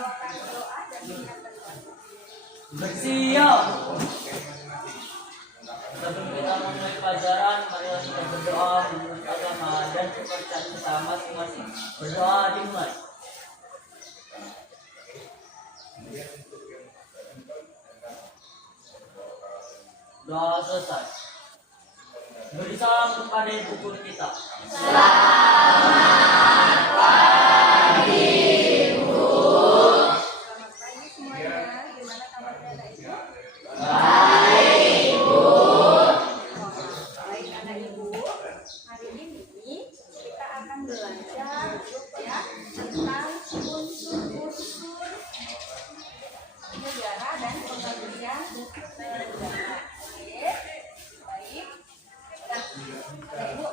membawakan doa dan mengingatkan doa. Siap. Sebelum kita memulai pelajaran, marilah kita berdoa menurut agama dan kepercayaan kita masing-masing. Berdoa dimulai. Doa selesai. Beri salam kepada ibu guru kita. Selamat pagi semuanya. Gimana kabarnya anak ibu? Baik anak ibu. Hari ini kita akan belajar ya tentang unsur-unsur negara dan pengertian negara. Oke, baik. Nah, anak ibu,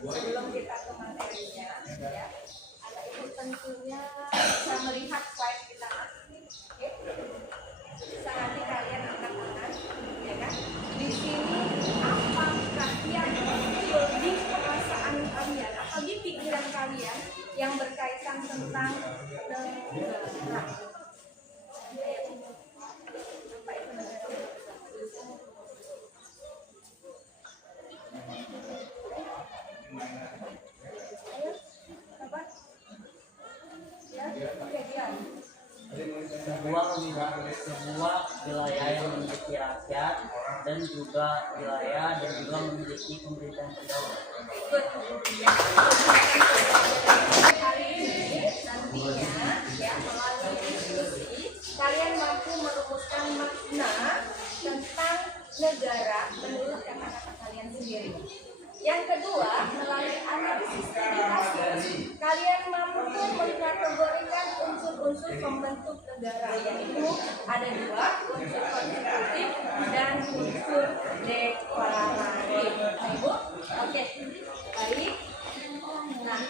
sebelum kita ke materinya, ya, anak ibu tentunya bisa melihat slide kita. Oke, bisa nanti kalian angkat-angkat, ya kan? Di sini apakah yang muncul di perasaan kalian atau di pikiran kalian yang berkaitan tentang negara? Sebuah wilayah yang memiliki rakyat dan juga wilayah dan juga memiliki pemerintahan berdaulat. Hari ini nantinya ya melalui diskusi kalian mampu merumuskan makna tentang negara menurut kata-kata kalian sendiri. Yang kedua, melalui analisis indikasi, kalian mampu mengkategorikan unsur-unsur pembentuk negara, yaitu ada dua, unsur konstitutif dan unsur deklaratif. Ibu, oke, baik. Nah,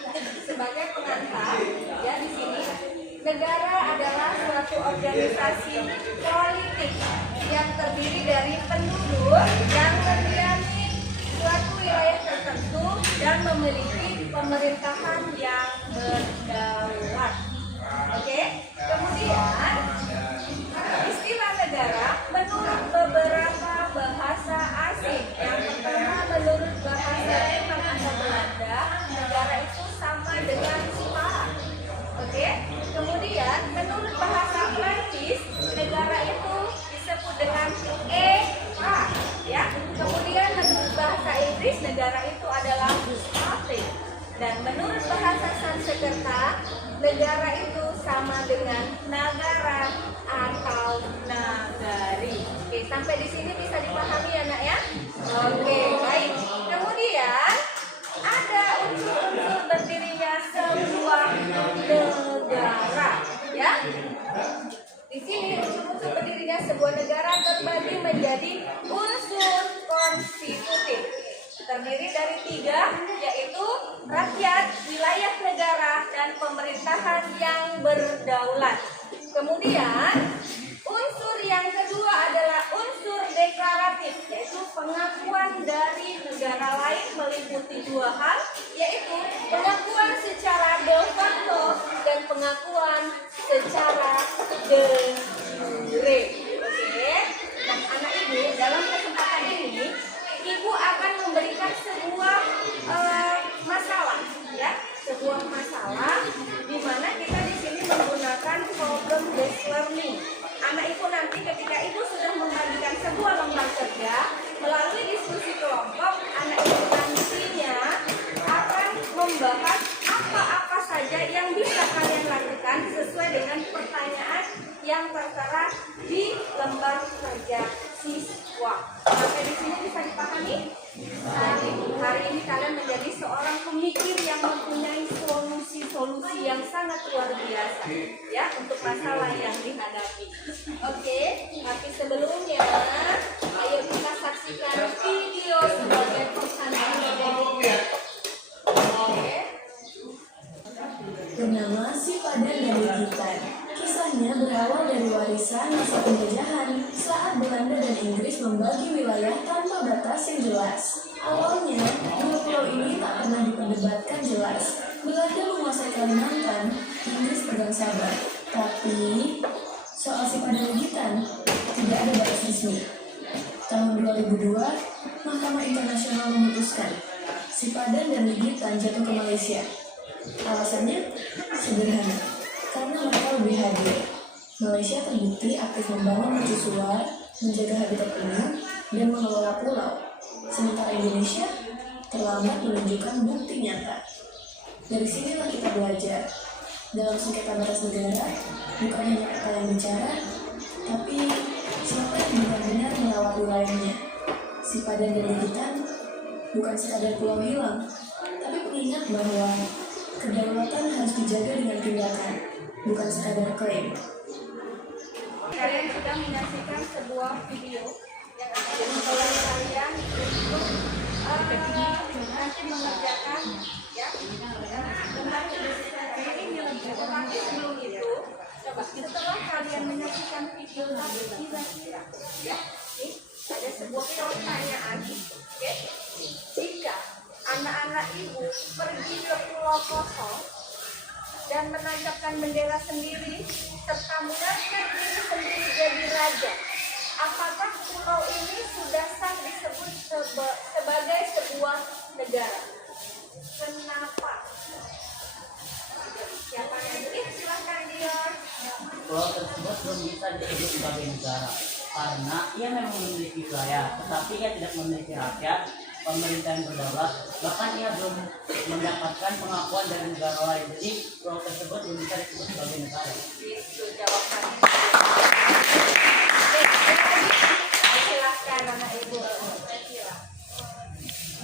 sebagai pengantar, ya di sini negara adalah suatu organisasi politik yang terdiri dari penduduk yang mendiami suatu wilayah tertentu dan memiliki pemerintahan yang berdaulat. Oke, kemudian istilah negara menurut beberapa bahasa asing. Yang pertama menurut bahasa Jerman atau Belanda, negara itu sama dengan Staat. Oke, kemudian menurut bahasa Prancis, negara itu disebut dengan EA. Ya, kemudian menurut bahasa Inggris negara itu adalah state, dan menurut bahasa Sanskerta negara itu sama dengan nagara atau nagari. Oke, sampai di sini bisa dipahami ya nak ya? Oke, baik. Kemudian ada unsur-unsur berdirinya sebuah negara, ya. Di sini unsur-unsur berdirinya sebuah negara terbagi menjadi unsur konstitutif. Terdiri dari tiga, yaitu rakyat, wilayah negara, dan pemerintahan yang berdaulat. Kemudian unsur yang kedua adalah unsur deklaratif, yaitu pengakuan dari negara lain meliputi dua hal, yaitu pengakuan secara de facto dan pengakuan secara de jure. Oke. Dan anak ibu dalam kesempatan ini ibu akan memberikan sebuah masalah, ya, sebuah masalah di mana kita di sini menggunakan problem based learning. Anak ibu nanti ketika ibu sudah membagikan sebuah lembar kerja melalui diskusi kelompok, anak ibu nantinya akan membahas apa-apa saja yang bisa kalian lakukan sesuai dengan pertanyaan yang tertera di lembar kerja siswa. Sampai di sini bisa dipahami? Hari ini kalian menjadi seorang pemikir yang mempunyai solusi-solusi yang sangat luar biasa, ya, untuk masalah yang dihadapi. Oke, tapi sebelumnya ayo kita saksikan video sebagai pertanyaan. Oke. Bernama Si Padan dari Gitar. Kisahnya berawal dari warisan masa penjajahan saat Belanda dan Inggris membagi wilayah tanpa batas yang jelas. Awalnya, dua pulau ini tak pernah diperdebatkan jelas. Belanda menguasai Kalimantan, Inggris pegang sabar. Tapi soal Sipadan Legitan tidak ada batas resmi. Tahun 2002, Mahkamah Internasional memutuskan Sipadan dan Legitan jatuh ke Malaysia. Alasannya sederhana, karena mereka lebih hadir. Malaysia terbukti aktif membangun mercusuar, menjaga habitat penyu, dan mengelola pulau. Sementara Indonesia terlambat menunjukkan bukti nyata. Dari sinilah kita belajar. Dalam sengketa batas negara, bukan hanya kata yang bicara, tapi siapa yang benar-benar merawat wilayahnya. Sipadan dan Legitan bukan sekadar pulau hilang, tapi pengingat bahwa kedaulatan harus dijaga dengan tindakan, bukan sekadar klaim. Kalian sudah menyaksikan sebuah video yang akan membawa kalian untuk nanti mengerjakan ya tentang kebersihan ini. Tetapi sebelum itu, coba setelah kalian menyaksikan video tadi, kira-kira ya, nih ada sebuah pertanyaan, oke? Jika anak-anak ibu pergi ke pulau kosong dan menancapkan bendera sendiri serta menangkan diri sendiri jadi raja, apakah pulau ini sudah sah disebut sebagai sebuah negara? Kenapa? Siapa yang silahkan dia. Pulau tersebut belum bisa disebut sebagai negara karena ia memang memiliki wilayah, tetapi ia tidak memiliki rakyat, pemerintah yang berdaulat, bahkan ia belum mendapatkan pengakuan dari negara lain. Jadi pulau tersebut belum bisa disebut sebagai negara. Itu jawabannya. Silahkan anak ibu.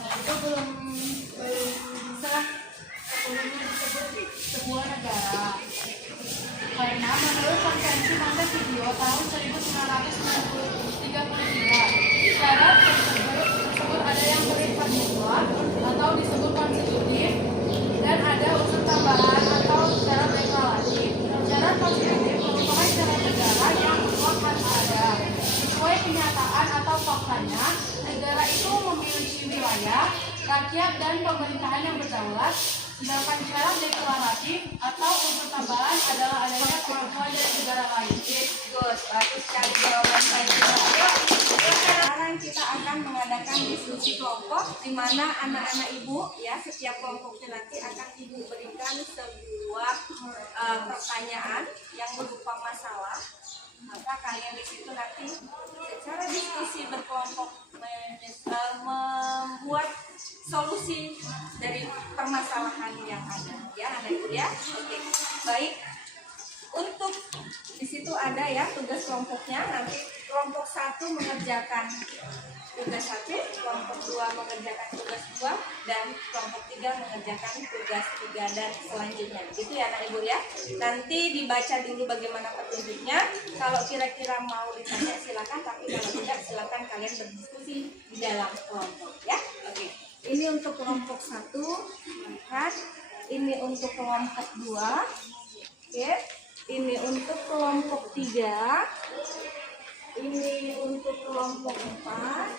Itu belum sah disebut sebuah negara karena menurut konvensi Montevideo tahun 1933 syarat tersebut ada yang bersifat mutlak atau disebut konstitutif dan ada unsur tambahan atau syarat deklaratif. Syarat konstitutif merupakan syarat negara yang mutlak harus ada. Sesuai kenyataan atau faktanya, negara itu memiliki wilayah, rakyat, dan pemerintahan yang berdaulat. Sedangkan syarat deklaratif atau unsur tambahan adalah adanya pengakuan dari negara lain. Bagus, bagus sekali jawaban saya. Sekarang kita akan mengadakan diskusi kelompok di mana anak-anak ibu ya, setiap kelompok nanti akan ibu berikan sebuah pertanyaan yang berupa masalah. Maka kalian di situ nanti secara diskusi berkelompok membuat solusi dari permasalahan yang ada ya anak ibu ya. Oke, baik. Untuk di situ ada ya tugas kelompoknya, nanti kelompok 1 mengerjakan tugas 1, kelompok 2 mengerjakan tugas 2, dan kelompok 3 mengerjakan tugas 3 dan selanjutnya. Gitu ya anak ibu ya. Nanti dibaca dulu bagaimana petunjuknya. Kalau kira-kira mau ditanya silakan, tapi kalau tidak silakan kalian berdiskusi di dalam kelompok ya. Oke. Ini untuk kelompok 1, lihat. Ini untuk kelompok 2. Oke. Ini untuk kelompok 3. Ini untuk kelompok 4.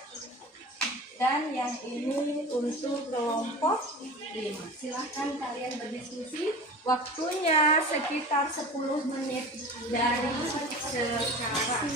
Dan yang ini untuk kelompok 5. Silahkan kalian berdiskusi. Waktunya sekitar 10 menit dari sekarang.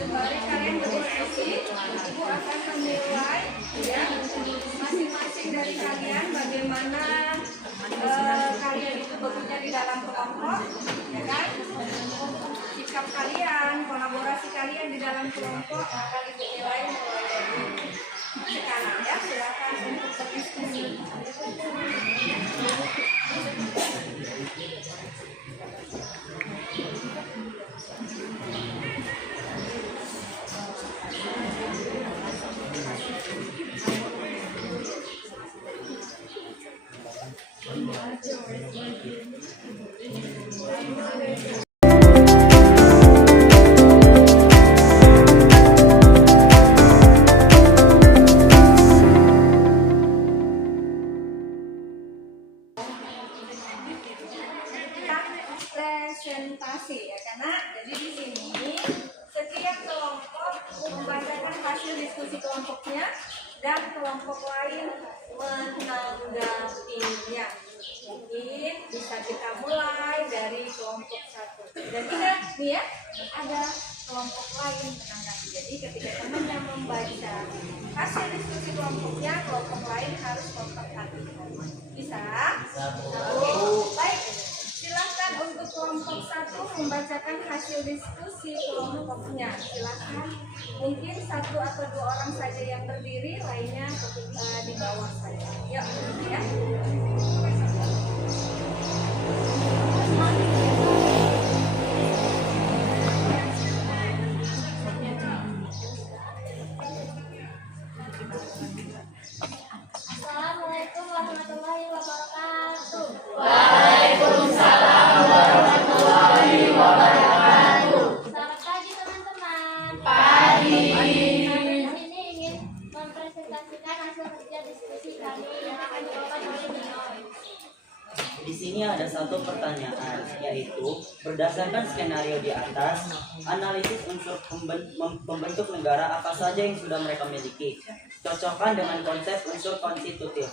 Kembali kalian berdiskusi, ibu akan menilai ya masing-masing dari kalian bagaimana kalian itu bekerja di dalam kelompok, ya kan? Sikap kalian, kolaborasi kalian di dalam kelompok akan ibu nilai sekarang ya. Silakan untuk berdiskusi. Presentasi ya, karena jadi di sini setiap kelompok membacakan hasil diskusi kelompoknya dan kelompok lain menanggapinya. Mungkin bisa kita mulai dari kelompok satu. Dan ingat nih ya, ada kelompok lain menanggapi. Jadi ketika teman yang membaca hasil diskusi kelompoknya, kelompok lain harus memperhatikan. Bisa? Oke, baik. Silakan untuk kelompok satu membacakan hasil diskusi kelompoknya. Silakan. Mungkin satu atau dua orang saja yang berdiri, lainnya di bawah saja. Yuk, ya. Assalamualaikum warahmatullahi wabarakatuh. Waalaikumsalam warahmatullahi wabarakatuh. Selamat pagi teman-teman. Pagi. Kami ini ingin mempresentasikan hasil kerja diskusi kami yang akan dibawakan oleh Nino. Di sini ada satu pertanyaan, yaitu berdasarkan skenario di atas, analisis unsur pembentuk negara apa saja yang sudah mereka miliki. Cocokkan dengan konsep unsur konstitutif.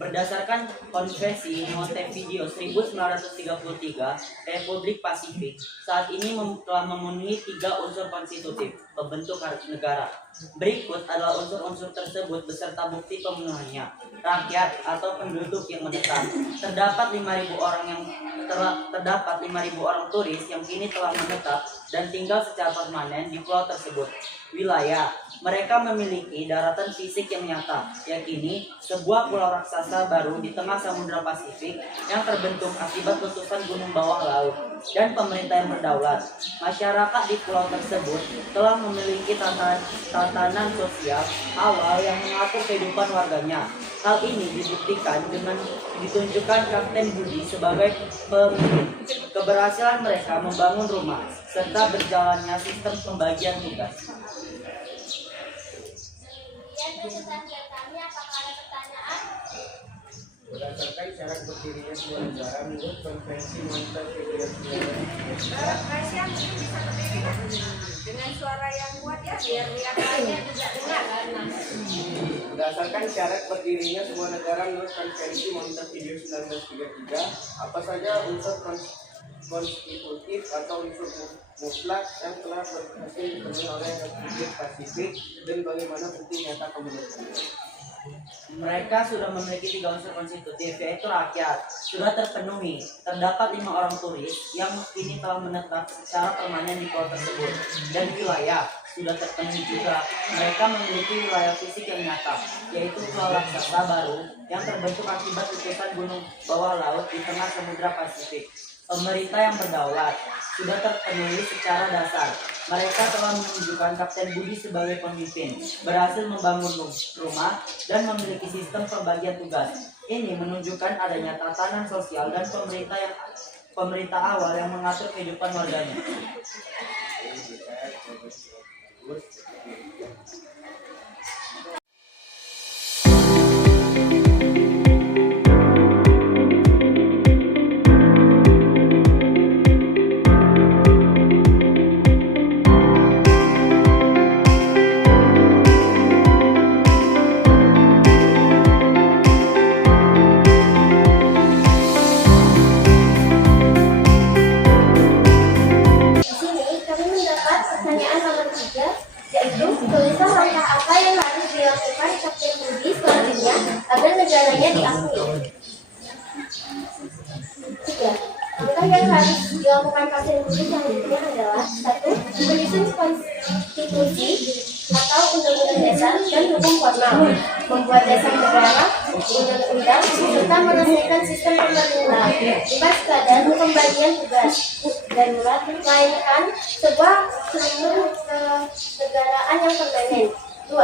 Berdasarkan Konvensi Montevideo 1933, Republik Pasifik saat ini telah memenuhi 3 unsur konstitutif pembentuk negara. Berikut adalah unsur-unsur tersebut beserta bukti pemenuhannya. Rakyat atau penduduk yang menetap. Terdapat 5.000 orang turis yang kini telah menetap dan tinggal secara permanen di pulau tersebut. Wilayah. Mereka memiliki daratan fisik yang nyata, yakini sebuah pulau raksasa baru di tengah Samudra Pasifik yang terbentuk akibat letusan gunung bawah laut, dan pemerintah yang berdaulat. Masyarakat di pulau tersebut telah memiliki tatanan sosial awal yang mengatur kehidupan warganya. Hal ini dibuktikan dengan ditunjukkan Kapten Budi sebagai pemimpin. Keberhasilan mereka membangun rumah serta berjalannya sistem pembagian tugas. Demikian presentasi kami. Apakah ada pertanyaan? Berdasarkan syarat berdirinya sebuah negara menurut Konvensi Montevideo Rahasia mungkin bisa berdiri kan? Dengan suara yang kuat ya, biar lihat lainnya juga dengar. Berdasarkan syarat berdirinya sebuah negara menurut Konvensi Montevideo 1933, apa saja unsur konstitutif atau unsur mutlak yang telah berhasil dipenuhi oleh Republik Pasifik dan bagaimana bukti nyata kebenarannya? Mereka sudah memiliki 3 unsur konstitutif, yaitu rakyat, sudah terpenuhi. Terdapat 5 orang turis yang kini telah menetap secara permanen di pulau tersebut. Dan wilayah, sudah terpenuhi juga. Mereka memiliki wilayah fisik yang nyata, yaitu pulau raksasa baru yang terbentuk akibat letusan gunung bawah laut di tengah Samudra Pasifik. Pemerintah yang berdaulat, sudah terpenuhi secara dasar. Mereka telah menunjukkan Kapten Budi sebagai pemimpin, berhasil membangun rumah, dan memiliki sistem pembagian tugas. Ini menunjukkan adanya tatanan sosial dan pemerintah awal yang mengatur kehidupan warganya. Di sini kami mendapat pertanyaan nomor 3, yaitu tulislah langkah apa yang harus dilakukan Kapten Budi selanjutnya agar negaranya diakui. 3. Langkah yang harus dilakukan Kapten Budi selanjutnya adalah 1. Menyusun konstitusi atau undang-undang dasar dan hukum formal, membuat dasar negara, undang-undang serta meresmikan sistem pemerintahan bebas keadaan pembagian tugas darurat melainkan sebuah struktur kenegaraan yang permanen. 2.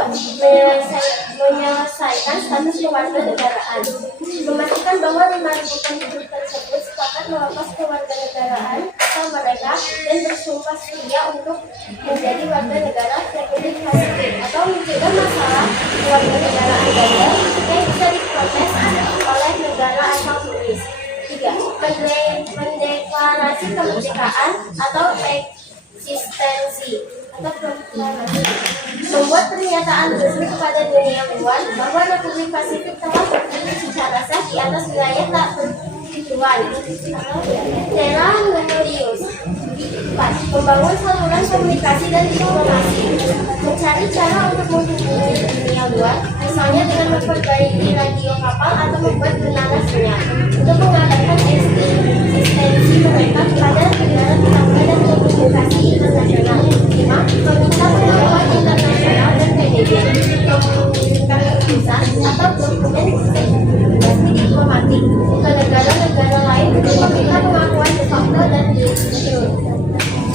Menyelesaikan status kewarganegaraan. Memastikan bahwa 5.000 penduduk tersebut sepakat melepas kewarganegaraan asal mereka dan bersumpah setia untuk menjadi warga negara Republik Pasifik atau mencegah masalah kewarganegaraan ganda yang bisa diprotes oleh negara asal turis. 3. Mendeklarasi kemerdekaan atau eksistensi atau proklamasi. Membuat pernyataan resmi kepada dunia luar bahwa Republik Pasifik telah berdiri secara sah di atas wilayah tak bertujuan atau terra nullius. 4. Membangun saluran komunikasi dan diplomasi. Mencari cara untuk menghubungi dunia luar, misalnya dengan memperbaiki radio kapal atau membuat menara sinyal untuk mengadakan eksistensi mereka kepada negara tetangga dan komunikasi internasional. 5. Meminta pengakuan internasional dan PBB, mengirimkan keputusan atau dokumen resmi diplomatik ke negara-negara lain untuk meminta pengakuan de facto dan de jure,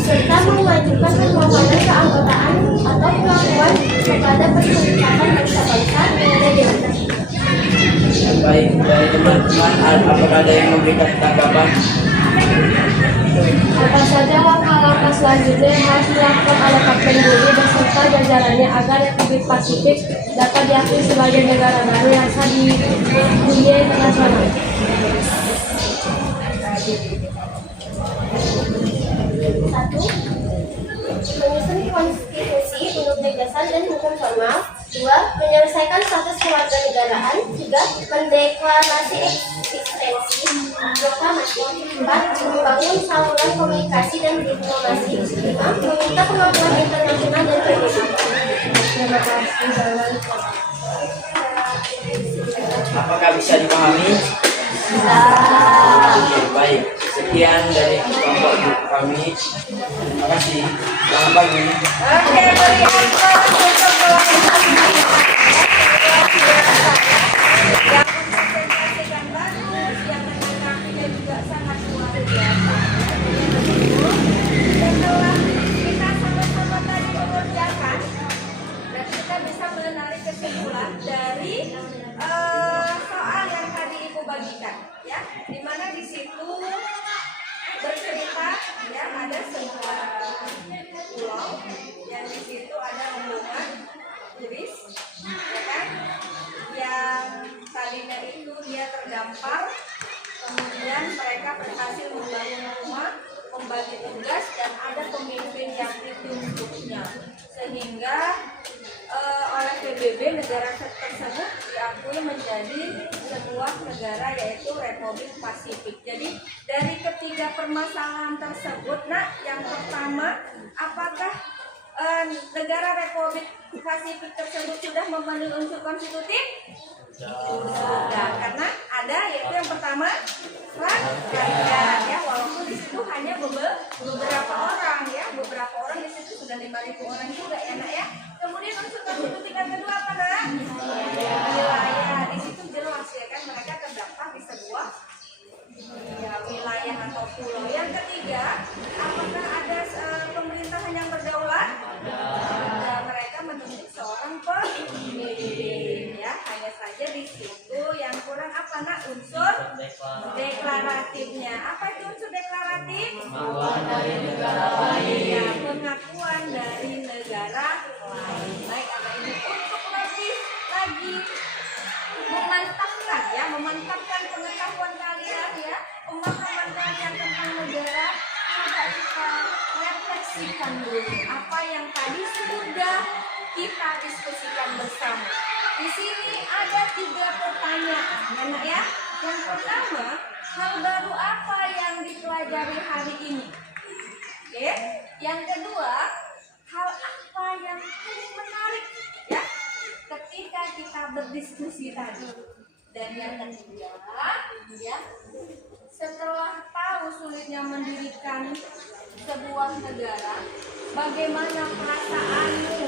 serta mengajukan permohonan keanggotaan atau pengakuan kepada Perserikatan Bangsa-Bangsa PBB. Baik, dari teman-teman, apakah ada yang memberikan tanggapan? Apa saja langkah-langkah selanjutnya yang harus dilakukan oleh Kapten Budi beserta jajarannya agar Republik Pasifik dapat diakui sebagai negara baru yang sah di dunia internasional? 1. Menyusun konstitusi untuk penegasan dan hukum formal. 2. Menyelesaikan status kewarganegaraan. 3. Mendeklarasi eksistensi proklamasi. 4. Membangun saluran komunikasi dan diplomasi. 5. Meminta pengakuan internasional dan PBB. Terima kasih banyak. Apakah bisa dipahami? Oke, baik. Sekian dari kelompok buku kami. Terima kasih. Selamat pagi. Oke, berikan untuk kelompok ini. Yang mempresentasikan bagus, yang menanggapinya juga sangat luar biasa. Setelah kita sama-sama tadi mengerjakan, dan kita bisa menarik kesimpulan dari soal yang tadi Ibu bagikan, ya, dimana di situ bercerita, ya, ada sebuah pulau yang di situ ada rombongan turis, ya kan, yang tadinya itu dia terdampar, kemudian mereka berhasil membangun rumah, membagi tugas, dan ada pemimpin yang ditunjuknya, sehingga oleh PBB negara tersebut diakui menjadi sebuah negara, yaitu Republik Pasifik. Jadi dari ketiga permasalahan tersebut, nak, yang pertama, apakah negara Republik Pasifik tersebut sudah memenuhi unsur konstitutif? Sudah, karena ada, yaitu yang pertama rakyat, ya, walaupun di situ hanya beberapa orang, ya, beberapa orang di situ sudah 5.000 orang juga, ya, nak, ya. Kemudian unsur konstitutif yang kedua apa, nak? Wilayah. Di situ jelas, ya kan, mereka terdaftar di sebuah, ya, wilayah atau pulau. Yang ketiga, apakah ada pemerintahan yang berdaulat? Mereka menunjuk seorang pemimpin, ya. Hanya saja di situ yang kurang apa, nak? Unsur deklaratifnya. Apa itu unsur deklaratif? Pengakuan dari negara lain. Ya, pengakuan dari negara lain. Baik, anak ini untuk lebih lagi memantapkan, ya, memantapkan pengetahuan kalian, ya, pemahaman kalian tentang negara. Coba kita refleksikan dulu apa yang tadi sudah kita diskusikan bersama. Di sini ada 3 pertanyaan, anak, ya. Yang pertama, hal baru apa yang dipelajari hari ini? Oke. Yang kedua, hal apa yang paling menarik, ya, ketika kita berdiskusi tadi? Dan yang ketiga, ya, setelah tahu sulitnya mendirikan sebuah negara, bagaimana perasaanmu,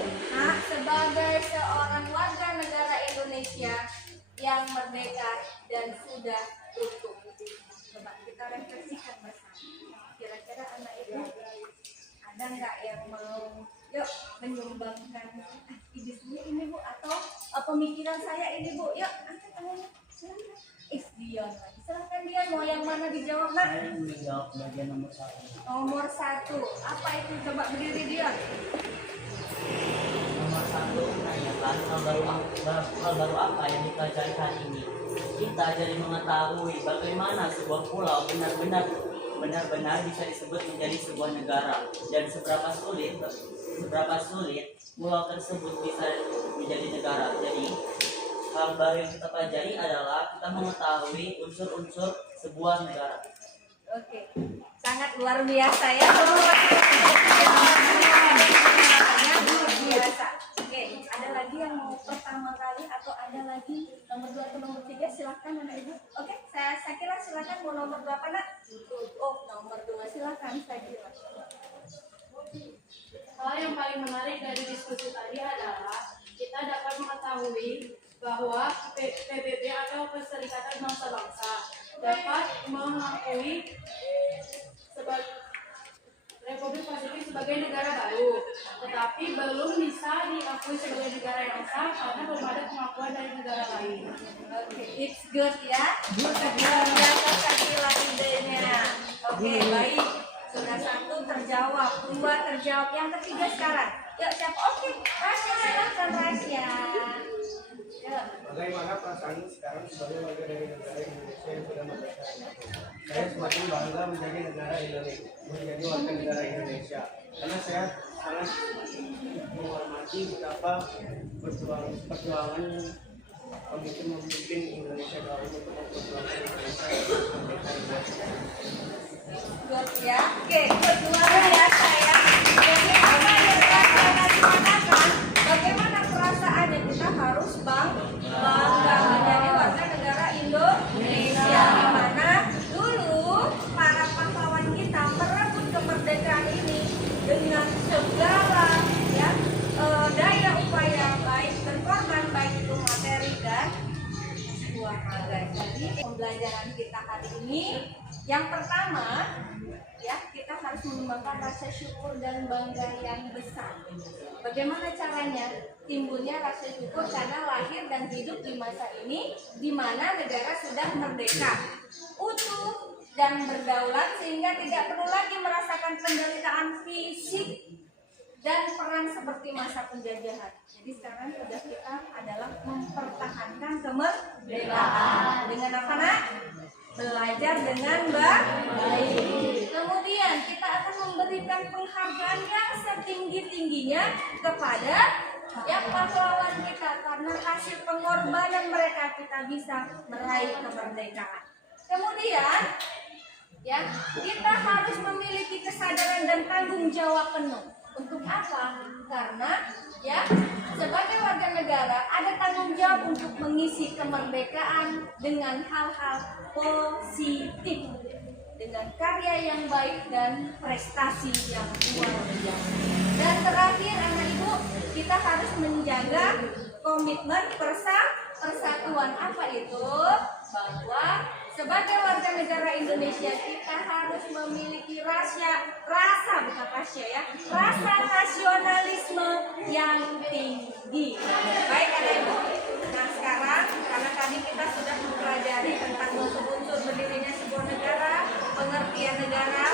sebagai seorang warga negara Indonesia yang merdeka dan sudah utuh. Coba kita refleksikan bersama. Kira-kira anak ibu ada nggak yang mau yuk menyumbangkan ide ini bu, atau pemikiran saya ini bu, yuk angkat tangannya, silakan. Dion lagi, silakan Dion, mau yang mana dijawab nak? Saya menjawab bagian nomor 1. Nomor 1, apa itu? Coba berdiri Dion. Nomor 1 menanyakan hal baru apa yang dipelajari hari ini. Kita jadi mengetahui bagaimana sebuah pulau benar-benar bisa disebut menjadi sebuah negara, dan seberapa sulit pulau tersebut bisa menjadi negara. Jadi hal baru yang kita pelajari adalah kita mengetahui unsur-unsur sebuah negara. Oke, sangat luar biasa ya. Luar biasa. Oke, ada lagi yang mau pertama kali atau ada lagi nomor 2 atau nomor 3? Silakan anak ibu. Oke, saya kira silakan, mau nomor berapa nak? Oh, nomor 2 silakan saya kira. Hal yang paling menarik dari diskusi tadi adalah kita dapat mengetahui bahwa PBB atau Perserikatan Bangsa-Bangsa dapat mengakui Republik Pasifik sebagai negara baru, tetapi belum bisa diakui sebagai negara yang sah karena belum ada pengakuan dari negara lain. Oke, it's good ya. Kasih lagi idenya. Oke, baik. Sudah 1 terjawab, 2 terjawab, yang ketiga sekarang. Yuk, siapa? Oke, Rasya, silakan Rasya. Bagaimana perasaanmu sekarang sebagai warga dari negara Indonesia yang sudah merdeka? Saya semakin bangga menjadi warga negara Indonesia, karena saya sangat menghormati betapa perjuangan pemimpin Indonesia dahulu untuk memperjuangkan Indonesia merdeka Indonesia. Good ya. Oke, kedua ya saya. Jadi apa yang Rasya tadi katakan? Bagaimana perasaannya? Kita harus bangga menjadi warga negara Indonesia, di mana dulu para pahlawan kita merebut kemerdekaan ini dengan segala ya daya upaya, baik berkorban, baik itu materi dan jiwa raga. Jadi pembelajaran kita hari ini yang pertama ya, kita harus mengembangkan rasa syukur dan bangga yang besar. Bagaimana caranya? Timbulnya rasa syukur karena lahir dan hidup di masa ini di mana negara sudah merdeka, utuh dan berdaulat, sehingga tidak perlu lagi merasakan penderitaan fisik dan perang seperti masa penjajahan. Jadi sekarang tugas kita adalah mempertahankan kemerdekaan. Dengan apa nak? Belajar dengan baik. Kemudian kita akan memberikan penghargaan yang setinggi-tingginya kepada yang pahlawan kita, karena hasil pengorbanan mereka kita bisa meraih kemerdekaan. Kemudian ya, kita harus memiliki kesadaran dan tanggung jawab penuh. Untuk apa? Karena ya, sebagai warga negara ada tanggung jawab untuk mengisi kemerdekaan dengan hal-hal positif, dengan karya yang baik dan prestasi yang luar biasa. Dan terakhir anak ibu, kita harus menjaga komitmen persatuan. Apa itu? Bahwa sebagai warga negara Indonesia kita harus memiliki rasa nasionalisme yang tinggi. Baik anak ibu. Nah sekarang karena tadi kita sudah mempelajari tentang unsur-unsur berdirinya sebuah negara, pengertian negara,